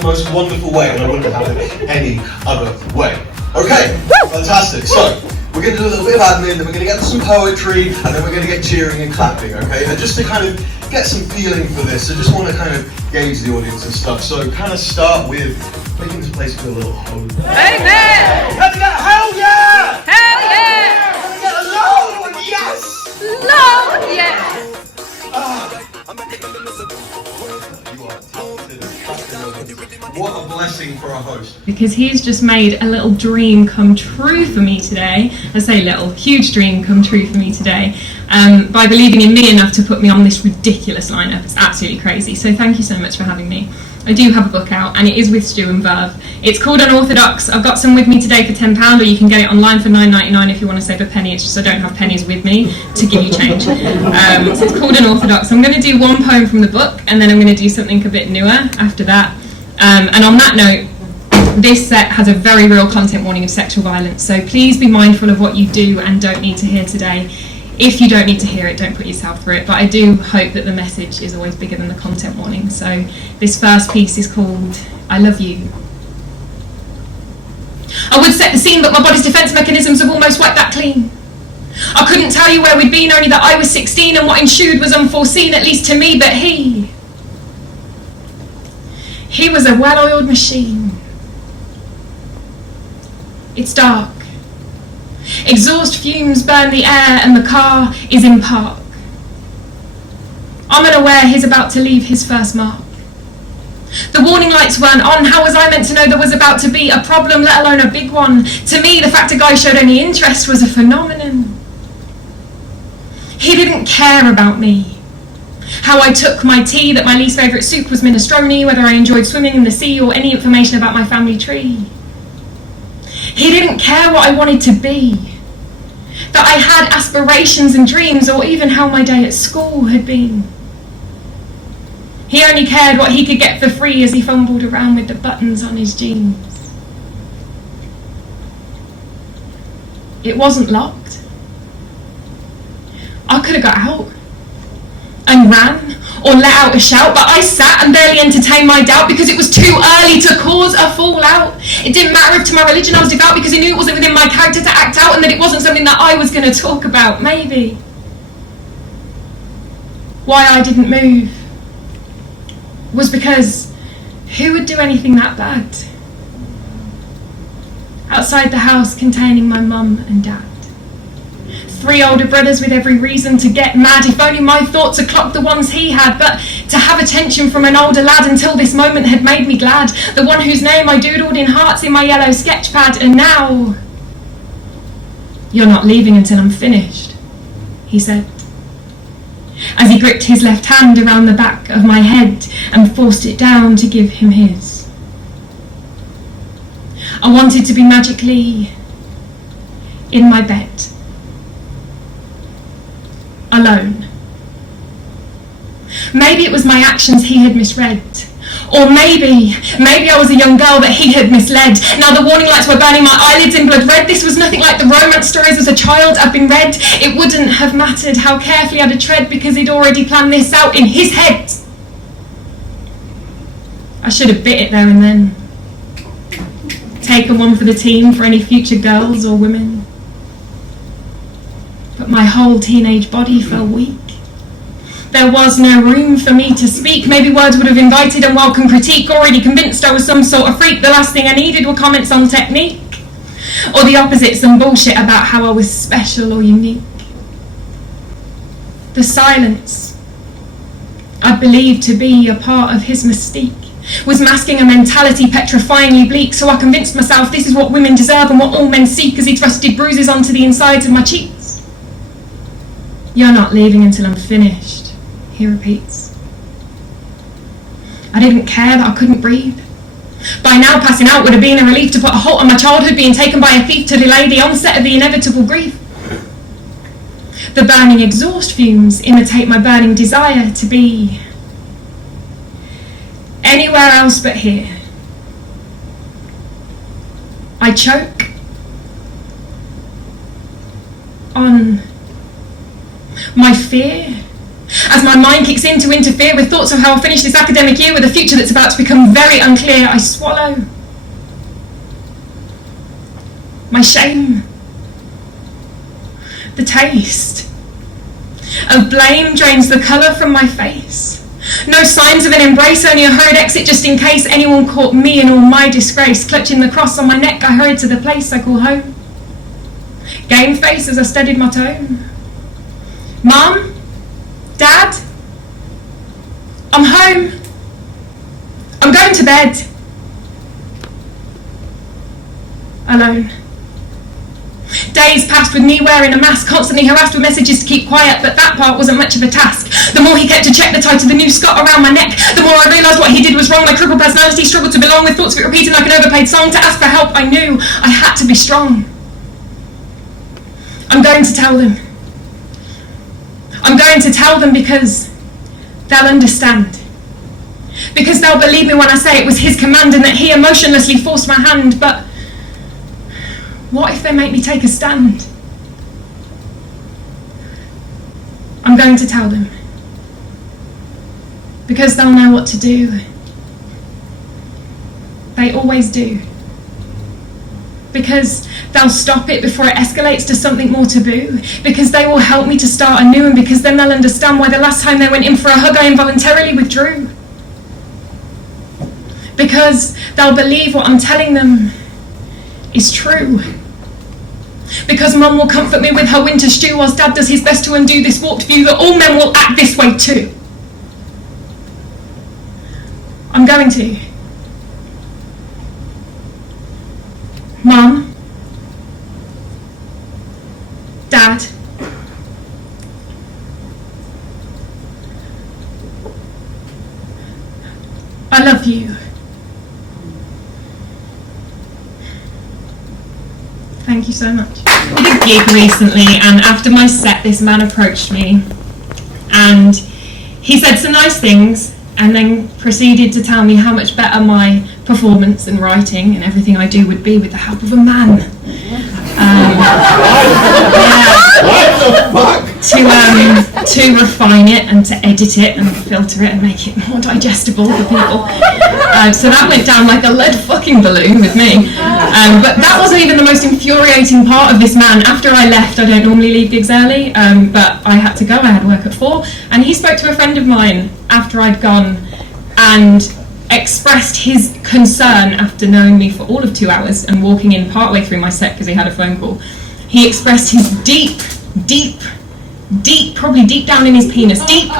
the most wonderful way, and I wouldn't have it any other way. Okay, fantastic. So, we're going to do a little bit of admin, then we're going to get some poetry, and then we're going to get cheering and clapping, okay? And just to kind of get some feeling for this, I just want to kind of gauge the audience and stuff. So, kind of start with making this place feel a little home. Amen! Can we get a hell yeah? Hell yeah! Can we get a loud one? Yes! Lord, yes! You are talented. What a blessing for a host. Because he's just made a little dream come true for me today. I say little, huge dream come true for me today, by believing in me enough to put me on this ridiculous lineup. It's absolutely crazy. So thank you so much for having me. I do have a book out, and it is with Stu and Verve. It's called Unorthodox. I've got some with me today for £10, or you can get it online for £9.99 if you want to save a penny. It's just I don't have pennies with me to give you change. So it's called Unorthodox. I'm going to do one poem from the book, and then I'm going to do something a bit newer after that. And on that note, this set has a very real content warning of sexual violence, so please be mindful of what you do and don't need to hear today. If you don't need to hear it, don't put yourself through it, but I do hope that the message is always bigger than the content warning. So this first piece is called I Love You. I would set the scene, but my body's defence mechanisms have almost wiped that clean. I couldn't tell you where we'd been, only that I was 16 and what ensued was unforeseen, at least to me, but he was a well-oiled machine. It's dark. Exhaust fumes burn the air and the car is in park. I'm unaware he's about to leave his first mark. The warning lights weren't on. How was I meant to know there was about to be a problem, let alone a big one? To me, the fact a guy showed any interest was a phenomenon. He didn't care about me. How I took my tea, that my least favourite soup was minestrone, whether I enjoyed swimming in the sea or any information about my family tree. He didn't care what I wanted to be, that I had aspirations and dreams, or even how my day at school had been. He only cared what he could get for free as he fumbled around with the buttons on his jeans. It wasn't locked. I could have got out and ran or let out a shout, but I sat and barely entertained my doubt because it was too early to cause a fallout. It didn't matter if to my religion I was devout, because I knew it wasn't within my character to act out, and that it wasn't something that I was going to talk about. Maybe why I didn't move was because who would do anything that bad outside the house containing my mum and dad? 3 older brothers with every reason to get mad. If only my thoughts had clocked the ones he had, but to have attention from an older lad until this moment had made me glad. The one whose name I doodled in hearts in my yellow sketch pad, and now you're not leaving until I'm finished, he said, as he gripped his left hand around the back of my head and forced it down to give him his. I wanted to be magically in my bed, alone. Maybe it was my actions he had misread. Or maybe I was a young girl that he had misled. Now the warning lights were burning my eyelids in blood red. This was nothing like the romance stories as a child I'd been read. It wouldn't have mattered how carefully I'd tread, because he'd already planned this out in his head. I should have bit it there and then. Taken one for the team for any future girls or women. But my whole teenage body felt weak. There was no room for me to speak. Maybe words would have invited unwelcome critique. Already convinced I was some sort of freak, the last thing I needed were comments on technique. Or the opposite, some bullshit about how I was special or unique. The silence I believed to be a part of his mystique was masking a mentality petrifyingly bleak, so I convinced myself this is what women deserve and what all men seek, as he thrusted bruises onto the insides of my cheeks. You're not leaving until I'm finished, he repeats. I didn't care that I couldn't breathe. By now passing out would have been a relief, to put a halt on my childhood being taken by a thief, to delay the onset of the inevitable grief. The burning exhaust fumes imitate my burning desire to be anywhere else but here. I choke on my fear As my mind kicks in to interfere with thoughts of how I'll finish this academic year with a future that's about to become very unclear, I swallow my shame. The taste of blame drains the colour from my face. No signs of an embrace, only a hurried exit just in case anyone caught me in all my disgrace. Clutching the cross on my neck, I hurried to the place I call home. Game face as I steadied my tone. Mum? Dad? I'm home. I'm going to bed. Alone. Days passed with me wearing a mask, constantly harassed with messages to keep quiet, but that part wasn't much of a task. The more he kept to check the tie to the new Scott around my neck, the more I realised what he did was wrong. My crippled personality struggled to belong, with thoughts of it repeating like an overplayed song. To ask for help, I knew I had to be strong. I'm going to tell them. I'm going to tell them because they'll understand. Because they'll believe me when I say it was his command and that he emotionlessly forced my hand. But what if they make me take a stand? I'm going to tell them. Because they'll know what to do. They always do. Because they'll stop it before it escalates to something more taboo. Because they will help me to start anew, and because then they'll understand why the last time they went in for a hug I involuntarily withdrew. Because they'll believe what I'm telling them is true. Because Mum will comfort me with her winter stew whilst Dad does his best to undo this warped view that all men will act this way too. I'm going to. Mum, Dad, I love you. Thank you so much. I did a gig recently, and after my set this man approached me and he said some nice things and then proceeded to tell me how much better my performance and writing and everything I do would be with the help of a man. To refine it and to edit it and filter it and make it more digestible for people. So that went down like a lead fucking balloon with me. But that wasn't even the most infuriating part of this man. After I left, I don't normally leave gigs early, but I had to go. I had work at 4, and he spoke to a friend of mine after I'd gone and expressed his concern after knowing me for all of 2 hours and walking in partway through my set because he had a phone call. He expressed his deep, probably deep down in his penis, deep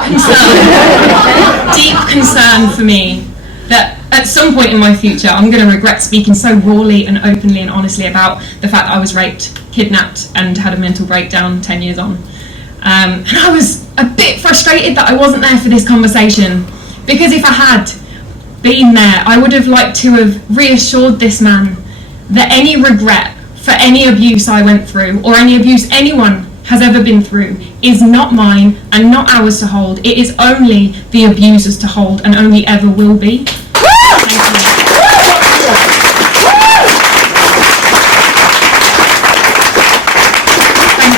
concern for me that at some point in my future I'm going to regret speaking so rawly and openly and honestly about the fact that I was raped, kidnapped and had a mental breakdown 10 years on. And I was a bit frustrated that I wasn't there for this conversation, because if I had been there, I would have liked to have reassured this man that any regret for any abuse I went through, or any abuse anyone has ever been through, is not mine and not ours to hold. It is only the abuser's to hold, and only ever will be. Thank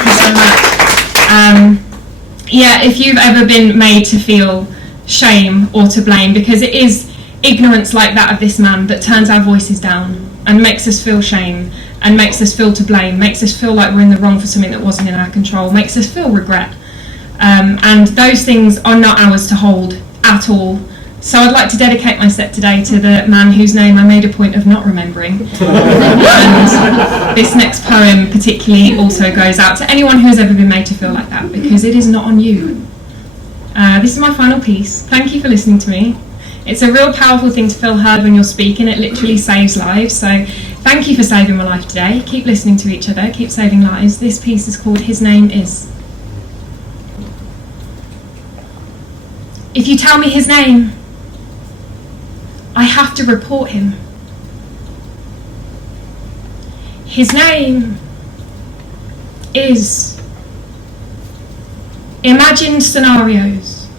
you so much. Yeah, if you've ever been made to feel shame or to blame, because it is ignorance like that of this man that turns our voices down and makes us feel shame and makes us feel to blame, makes us feel like we're in the wrong for something that wasn't in our control, makes us feel regret. And those things are not ours to hold at all. So I'd like to dedicate my set today to the man whose name I made a point of not remembering. And this next poem particularly also goes out to anyone who has ever been made to feel like that, because it is not on you. This is my final piece. Thank you for listening to me. It's a real powerful thing to feel heard when you're speaking. It literally saves lives. So thank you for saving my life today. Keep listening to each other. Keep saving lives. This piece is called His Name Is. If you tell me his name, I have to report him. His name is imagined scenarios.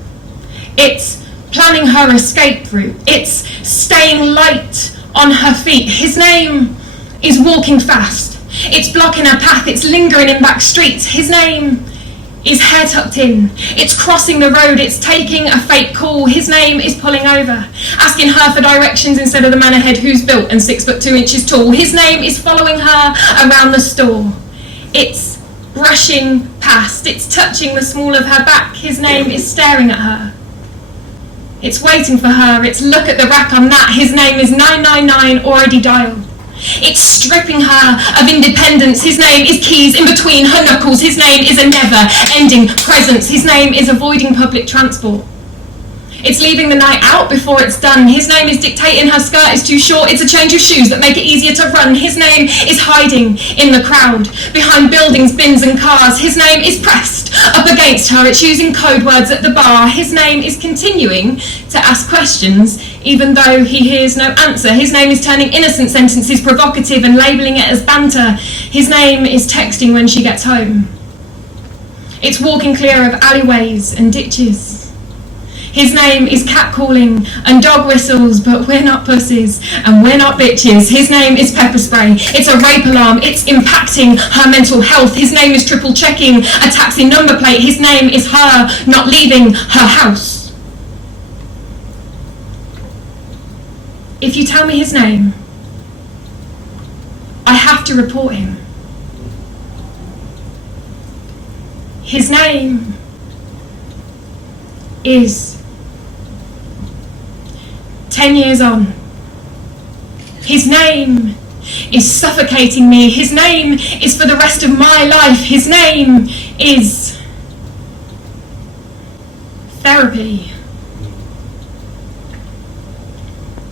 It's planning her escape route. It's staying light on her feet. His name is walking fast. It's blocking her path. It's lingering in back streets. His name is hair tucked in. It's crossing the road, it's taking a fake call. His name is pulling over, asking her for directions instead of the man ahead who's built and 6'2" tall. His name is following her around the store. It's brushing past, it's touching the small of her back. His name is staring at her. It's waiting for her, it's look at the rack on that. His name is 999 already dialed. It's stripping her of independence. His name is keys in between her knuckles. His name is a never-ending presence. His name is avoiding public transport. It's leaving the night out before it's done. His name is dictating her skirt is too short. It's a change of shoes that make it easier to run. His name is hiding in the crowd, behind buildings, bins and cars. His name is pressed up against her. It's using code words at the bar. His name is continuing to ask questions even though he hears no answer. His name is turning innocent sentences provocative and labelling it as banter. His name is texting when she gets home. It's walking clear of alleyways and ditches. His name is catcalling and dog whistles, but we're not pussies and we're not bitches. His name is pepper spray. It's a rape alarm. It's impacting her mental health. His name is triple checking a taxi number plate. His name is her not leaving her house. If you tell me his name, I have to report him. His name is 10 years on. His name is suffocating me. His name is for the rest of my life. His name is therapy.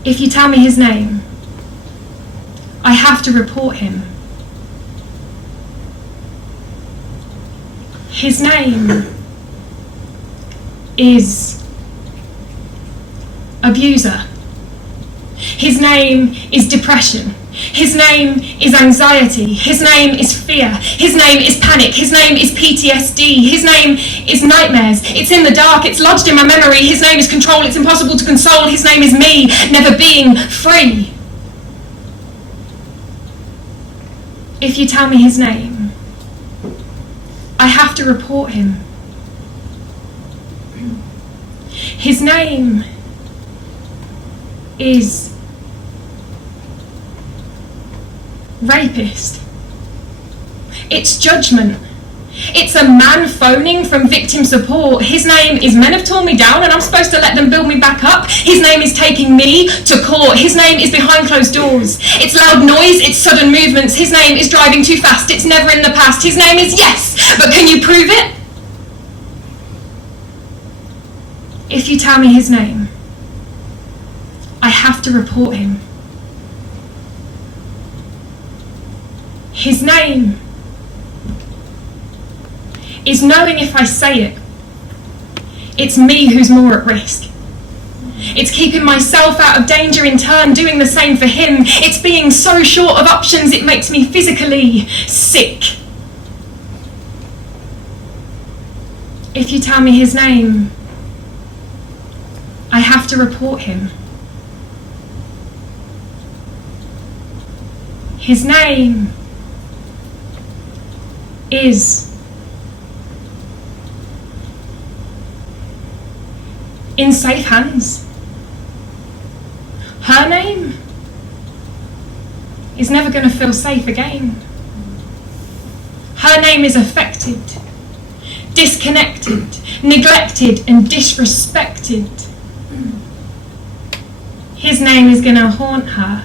If you tell me his name, I have to report him. His name is abuser. His name is depression. His name is anxiety. His name is fear. His name is panic. His name is PTSD. His name is nightmares. It's in the dark. It's lodged in my memory. His name is control. It's impossible to console. His name is me, never being free. If you tell me his name, I have to report him. His name is rapist. It's judgment. It's a man phoning from victim support. His name is men have torn me down and I'm supposed to let them build me back up. His name is taking me to court. His name is behind closed doors. It's loud noise, it's sudden movements. His name is driving too fast, it's never in the past. His name is yes, but can you prove it? If you tell me his name, I have to report him. His name is knowing if I say it, it's me who's more at risk. It's keeping myself out of danger in turn, doing the same for him. It's being so short of options it makes me physically sick. If you tell me his name, I have to report him. His name is in safe hands. Her name is never going to feel safe again. Her name is affected, disconnected, neglected and disrespected. His name is going to haunt her.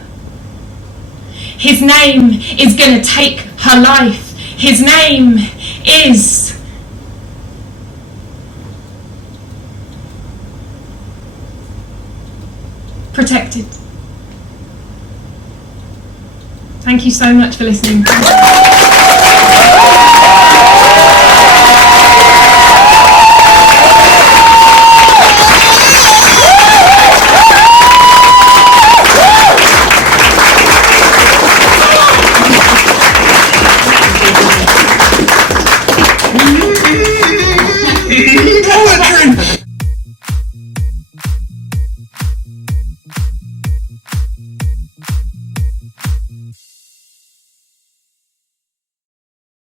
His name is going to take her life. His name is protected. Thank you so much for listening.